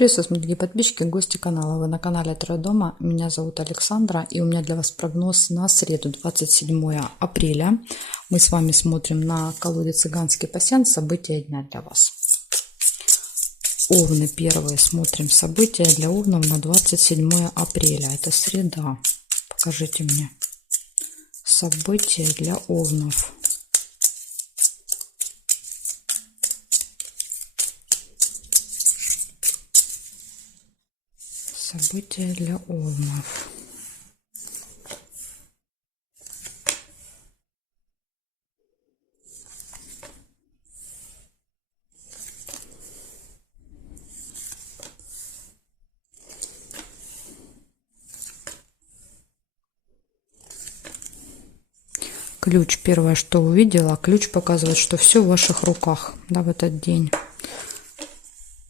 Приветствую, дорогие подписчики, гости канала. Вы на канале Таро дома. Меня зовут Александра, и у меня для вас прогноз на среду, 27 апреля. Мы с вами смотрим на колоде «Цыганский пасьянс». События дня для вас. Овны первые. Смотрим события для овнов на 27 апреля. Это среда. Покажите мне события для овнов. События для овнов. Ключ. Первое, что увидела, ключ показывает, что все в ваших руках, да, в этот день.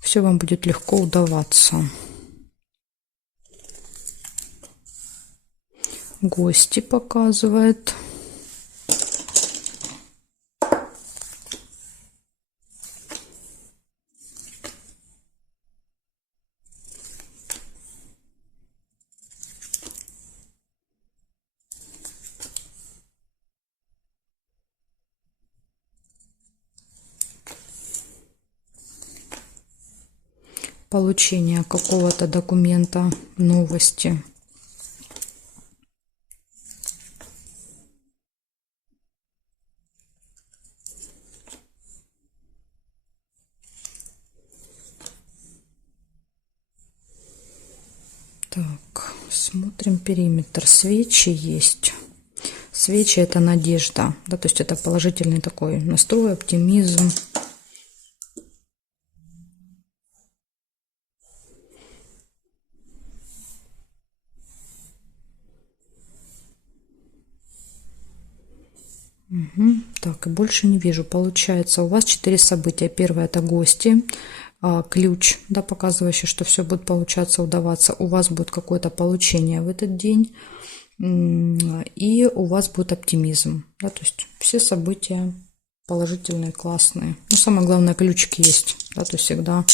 Все вам будет легко удаваться. Гости показывает. Получение какого-то документа, новости. Так, смотрим периметр. Свечи есть. Свечи — это надежда, да, то есть это положительный такой настрой, оптимизм. Угу. Так, и больше не вижу. Получается, у вас 4 события. Первое — это гости. Ключ, да, показывающий, что все будет получаться, удаваться. У вас будет какое-то получение в этот день. И у вас будет оптимизм. Да, то есть все события положительные, классные. Ну, самое главное, ключик есть. Да, то есть всегда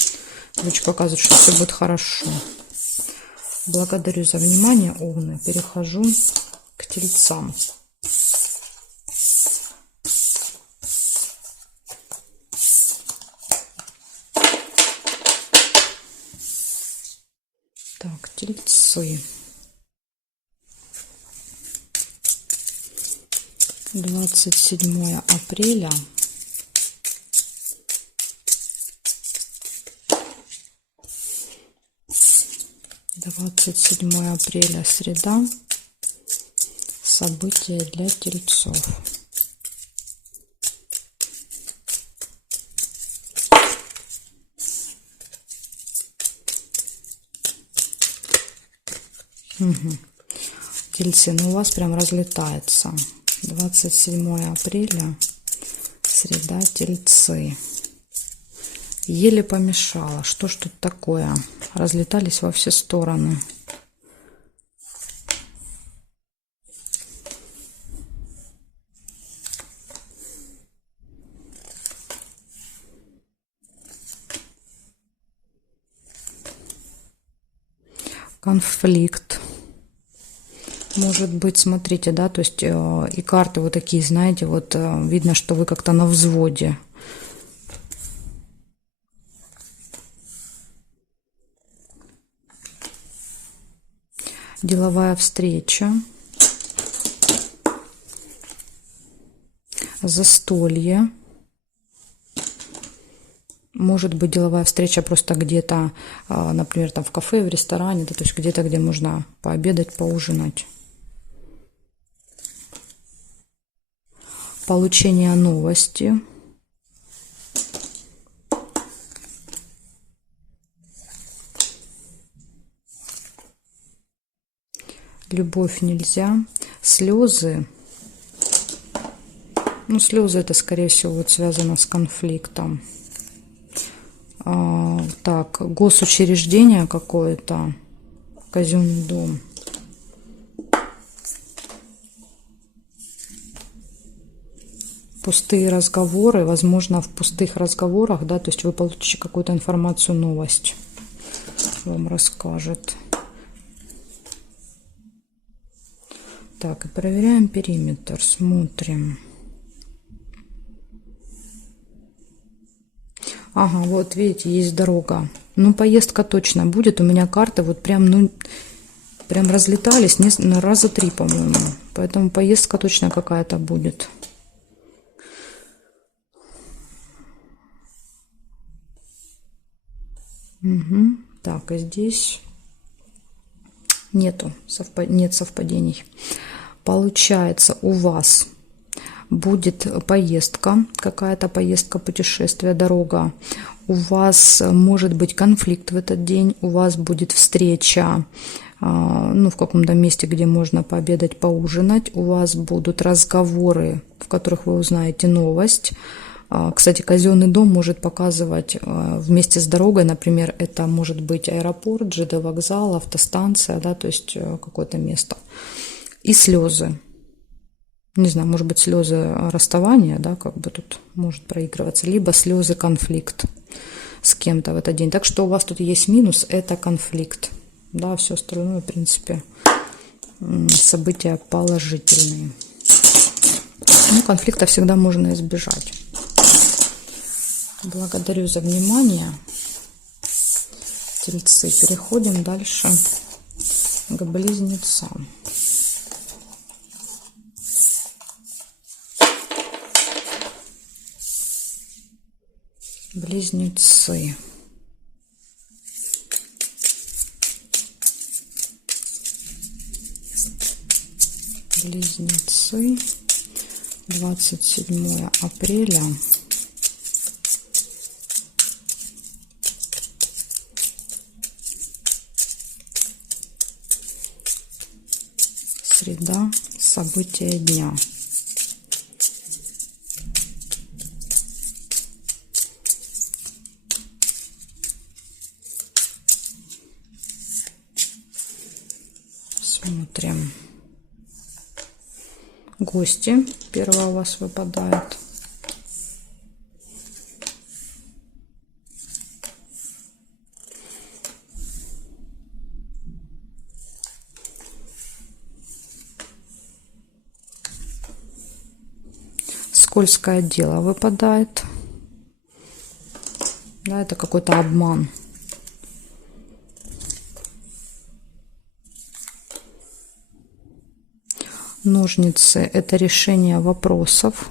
ключ показывает, что все будет хорошо. Благодарю за внимание, овны. Перехожу к тельцам. Так, тельцы. 27 апреля. Среда. События для тельцов. Угу. Тельцы, ну у вас прям разлетается. 27 апреля, среда, тельцы. Еле помешала. Что ж тут такое? Разлетались во все стороны. Конфликт. Может быть, смотрите, да, то есть и карты вот такие, знаете, вот видно, что вы как-то на взводе. Деловая встреча. Застолье. Может быть, деловая встреча просто где-то, например, там в кафе, в ресторане, да, то есть где-то, где можно пообедать, поужинать. Получение новости. Любовь нельзя. Слезы. Ну, слезы — это, скорее всего, вот связано с конфликтом. Так, госучреждение какое-то. Казенный дом. Пустые разговоры, возможно, в пустых разговорах, да, то есть вы получите какую-то информацию, новость. вам расскажет. Так, и проверяем периметр, смотрим. Ага, вот видите, есть дорога. Ну, поездка точно будет. У меня карты вот прям, ну, прям разлетались на раза 3, по-моему. Поэтому поездка точно какая-то будет. Угу. Так, и здесь нет совпадений. Получается, у вас будет поездка, какая-то поездка, путешествие, дорога. У вас может быть конфликт в этот день, у вас будет встреча, ну, в каком-то месте, где можно пообедать, поужинать. У вас будут разговоры, в которых вы узнаете новость. Кстати, казенный дом может показывать вместе с дорогой, например, это может быть аэропорт, ЖД вокзал, автостанция, да, то есть какое-то место. И слезы. Не знаю, может быть, слезы расставания, да, как бы тут может проигрываться, либо слезы конфликт с кем-то в этот день. Так что у вас тут есть минус, это конфликт. Да, все остальное, в принципе, события положительные. Ну, конфликта всегда можно избежать. Благодарю за внимание, тельцы. Переходим дальше к близнецам. Близнецы. Близнецы. 27 апреля. Среда. События дня. Смотрим. Гости. Первое у вас выпадает. Скользкое дело выпадает. Да, это какой-то обман. Ножницы – это решение вопросов.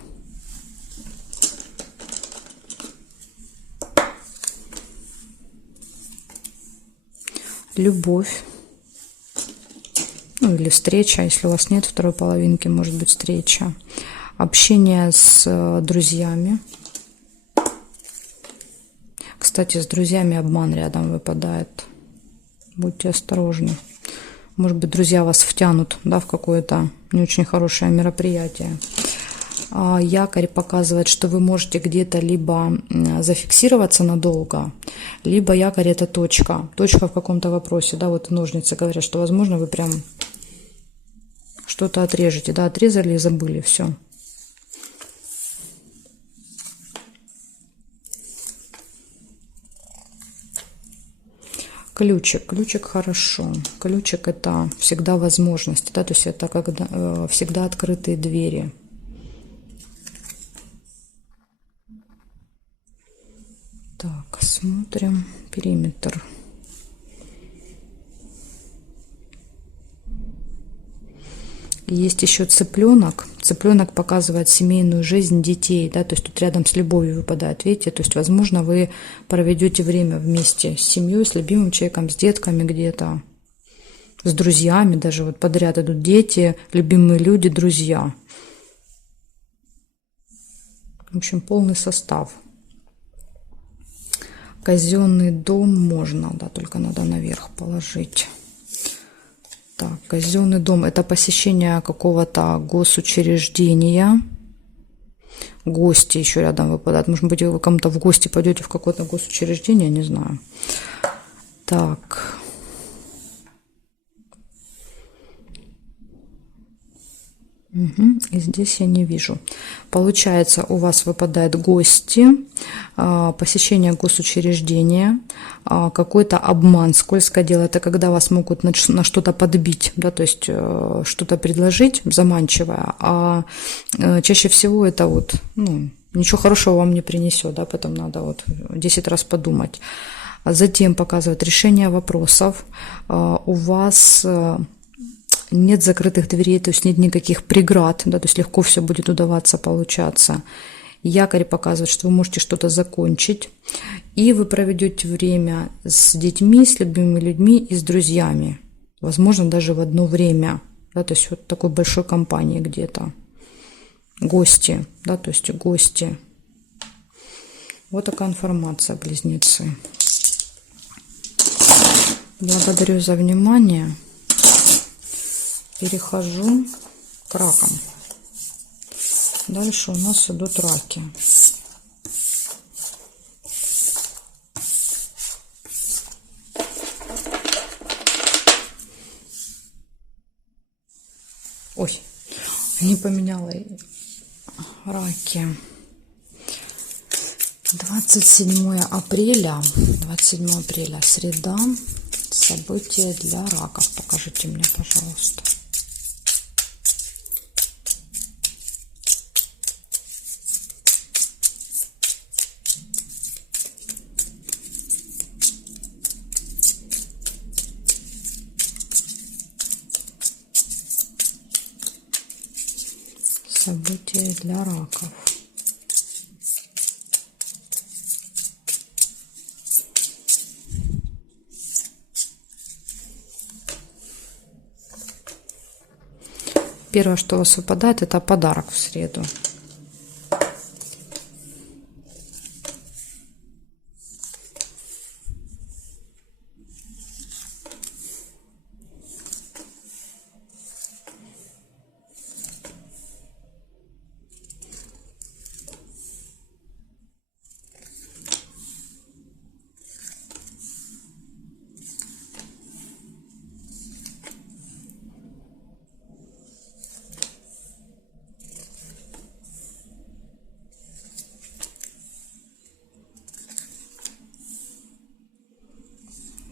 Любовь. Ну, или встреча, если у вас нет второй половинки, может быть встреча. Общение с друзьями. Кстати, с друзьями обман рядом выпадает. Будьте осторожны. Может быть, друзья вас втянут, да, в какое-то не очень хорошее мероприятие. Якорь показывает, что вы можете где-то либо зафиксироваться надолго, либо якорь – это точка. Точка в каком-то вопросе. Да, вот ножницы говорят, что, возможно, вы прям что-то отрежете. Да, отрезали и забыли, все. Ключик. Ключик хорошо. Ключик – это всегда возможность, да, то есть это когда всегда открытые двери. Так, смотрим периметр. Есть еще цыпленок. Цыпленок показывает семейную жизнь детей, да, то есть тут рядом с любовью выпадает, видите, то есть, возможно, вы проведете время вместе с семьей, с любимым человеком, с детками где-то, с друзьями, даже вот подряд идут дети, любимые люди, друзья. В общем, полный состав. Казенный дом можно, да, только надо наверх положить. Так, казенный дом – это посещение какого-то госучреждения. Гости еще рядом выпадают. Может быть, вы кому-то в гости пойдете в какое-то госучреждение, не знаю. Так. Угу. И здесь я не вижу. Получается, у вас выпадают гости, посещение госучреждения, какой-то обман, скользкое дело. Это когда вас могут на что-то подбить, да, то есть что-то предложить заманчивое, а чаще всего это вот, ну, ничего хорошего вам не принесет, да, поэтому надо вот 10 раз подумать. Затем показывает решение вопросов. У вас нет закрытых дверей, то есть нет никаких преград, да, то есть легко все будет удаваться, получаться. Якорь показывает, что вы можете что-то закончить, и вы проведете время с детьми, с любимыми людьми и с друзьями, возможно, даже в одно время, да, то есть вот такой большой компании где-то. Гости, да, то есть гости. Вот такая информация, близнецы. Благодарю за внимание. Перехожу к ракам. Дальше у нас идут раки. Ой, не поменяла раки. 27 апреля, среда. События для раков. Покажите мне, пожалуйста. События для раков. Первое, что у вас выпадает, это подарок в среду.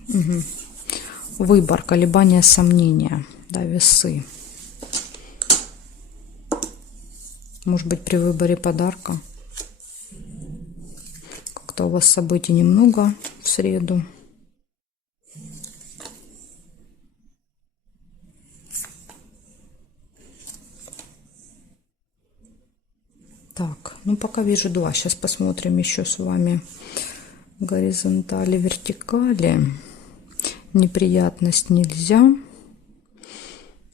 Угу. Выбор, колебания, сомнения, да, весы. Может быть, при выборе подарка. Как-то у вас событий немного в среду. Так, ну пока вижу два. Сейчас посмотрим еще с вами горизонтали, вертикали. Неприятность нельзя.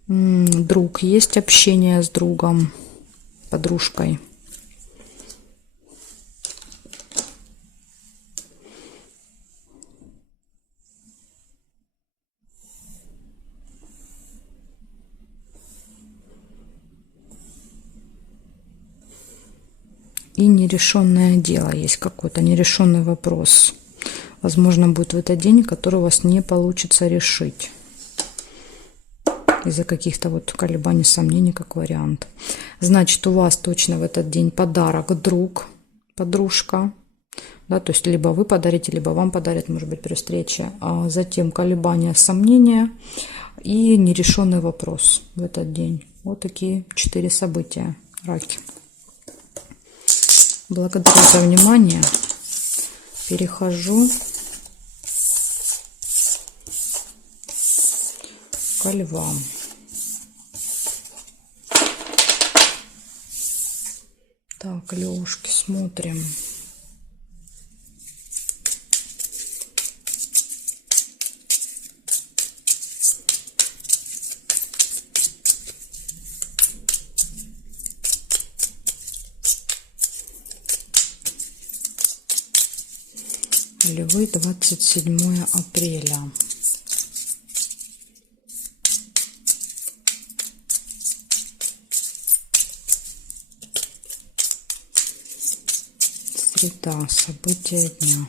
Друг, есть общение с другом, подружкой. И нерешенное дело, есть какой-то нерешенный вопрос. Возможно, будет в этот день, который у вас не получится решить. Из-за каких-то вот колебаний, сомнений, как вариант. Значит, у вас точно в этот день подарок друг, подружка. Да, то есть либо вы подарите, либо вам подарят, может быть, при встрече. А затем колебания, сомнения и нерешенный вопрос в этот день. Вот такие 4 события, раки. Благодарю за внимание. Перехожу к львам. Так, левушки, смотрим. Львы, 27 апреля. Среда, события дня.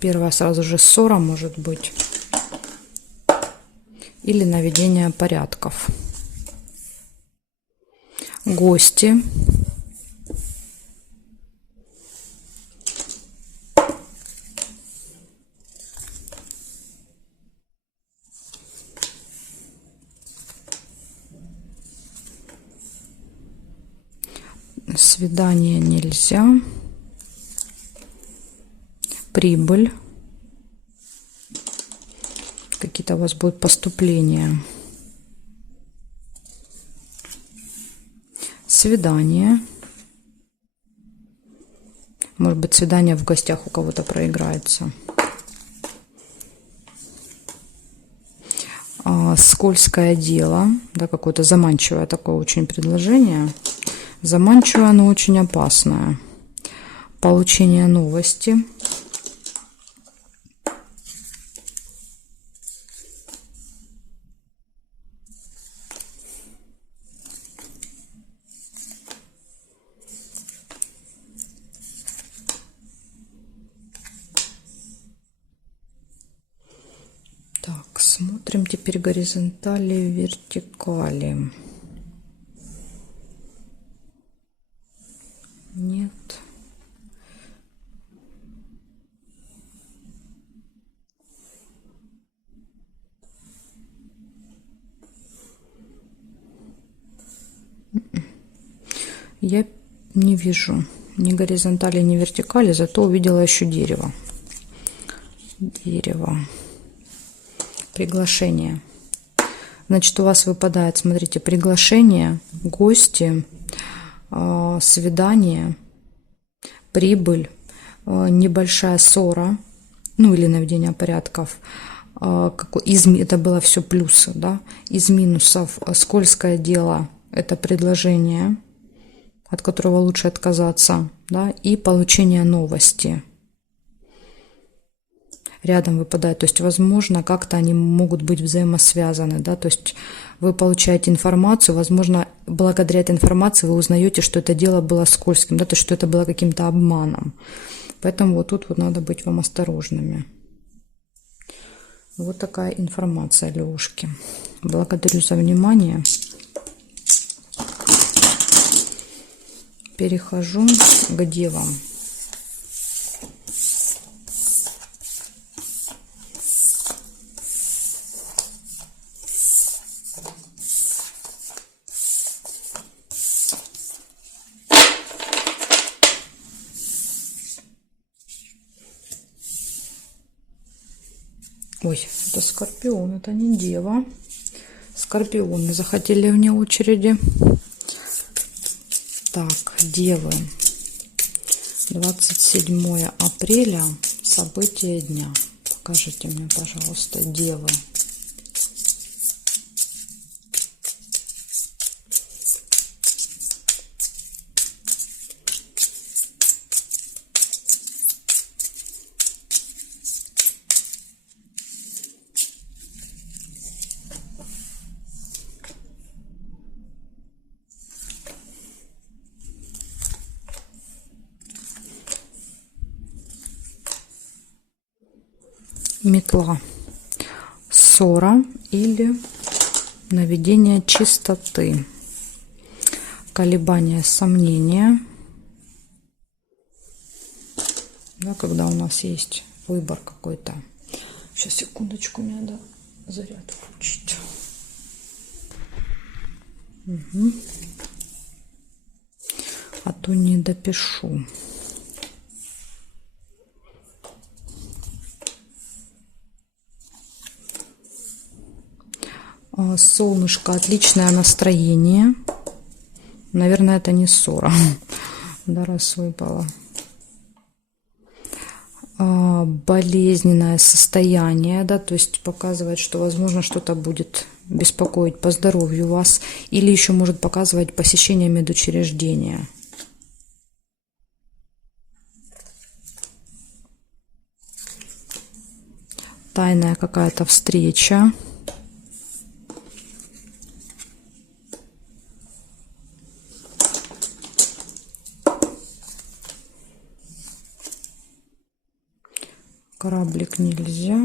Первая сразу же ссора может быть. или наведение порядков. Гости. Свидание нельзя. Прибыль. Какие-то у вас будут поступления. Свидание. Может быть, свидание в гостях у кого-то проиграется. Скользкое дело. Да, какое-то заманчивое такое очень предложение. Заманчивое, но очень опасное. Получение новости. Так, смотрим теперь горизонтали, вертикали. Нет. Я не вижу ни горизонтали, ни вертикали, зато увидела еще дерево. Дерево. Приглашение. Значит, у вас выпадает, смотрите, приглашение, гости, свидание, прибыль, небольшая ссора, ну или наведение порядков. Это было все плюсы, да? Из минусов скользкое дело – это предложение, от которого лучше отказаться, да? И получение новости. Рядом выпадает, то есть, возможно, как-то они могут быть взаимосвязаны, да, то есть вы получаете информацию, возможно, благодаря этой информации вы узнаете, что это дело было скользким, да, то есть, что это было каким-то обманом. Поэтому вот тут вот надо быть вам осторожными. Вот такая информация, Левушки. Благодарю за внимание. Перехожу к девам. Ой, это Скорпион, это не Дева. Скорпионы захотели вне очереди. Так, Девы. 27 апреля. События дня. Покажите мне, пожалуйста, Девы. Метла. Ссора или наведение чистоты. Колебания, сомнения. Да, когда у нас есть выбор какой-то. Сейчас, секундочку, мне надо заряд включить. Угу. А то не допишу. Солнышко, отличное настроение. Наверное, это не ссора. Да, раз выпало. Болезненное состояние, да, то есть показывает, что, возможно, что-то будет беспокоить по здоровью вас. Или еще может показывать посещение медучреждения. Тайная какая-то встреча. Кораблик нельзя.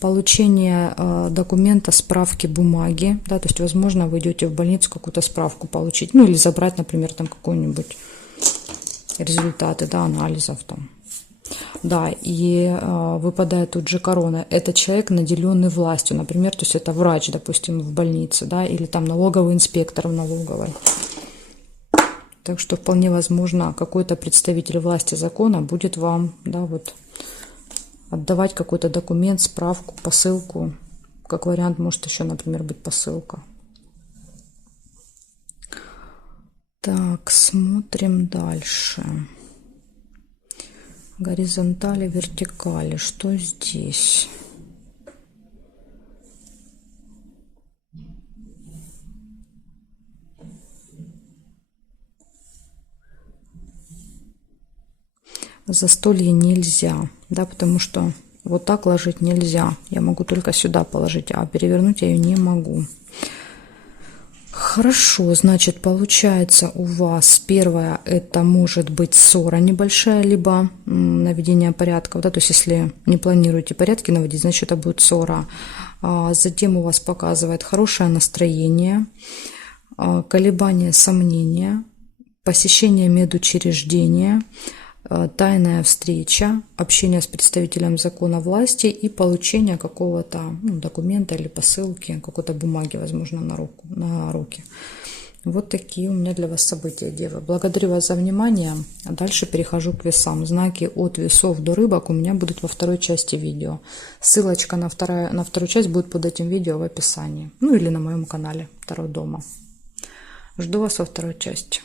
получение документа, справки, бумаги, да, то есть, возможно, вы идете в больницу какую-то справку получить, ну, или забрать, например, там какой-нибудь результаты, да, анализов там. Да, и выпадает тут же корона. Это человек, наделенный властью, например, то есть это врач, допустим, в больнице, да, или там налоговый инспектор в налоговой. Так что вполне возможно, какой-то представитель власти закона будет вам, да, вот отдавать какой-то документ, справку, посылку. Как вариант, может еще, например, быть посылка. Так, смотрим дальше. Горизонтали, вертикали. Что здесь? Застолье нельзя, да, потому что вот так ложить нельзя. Я могу только сюда положить, а перевернуть я ее не могу. Хорошо, значит, получается у вас первое, это может быть ссора небольшая, либо наведение порядков, да, то есть если не планируете порядки наводить, значит, это будет ссора. Затем у вас показывает хорошее настроение, колебания, сомнения, посещение медучреждения, тайная встреча, общение с представителем закона власти и получение какого-то документа или посылки, какой-то бумаги, возможно, на руки. Вот такие у меня для вас события, девы. Благодарю вас за внимание. А дальше перехожу к весам. Знаки от весов до рыбок у меня будут во второй части видео. Ссылочка на вторую часть будет под этим видео в описании. Ну или на моем канале Таро Дома. Жду вас во второй части.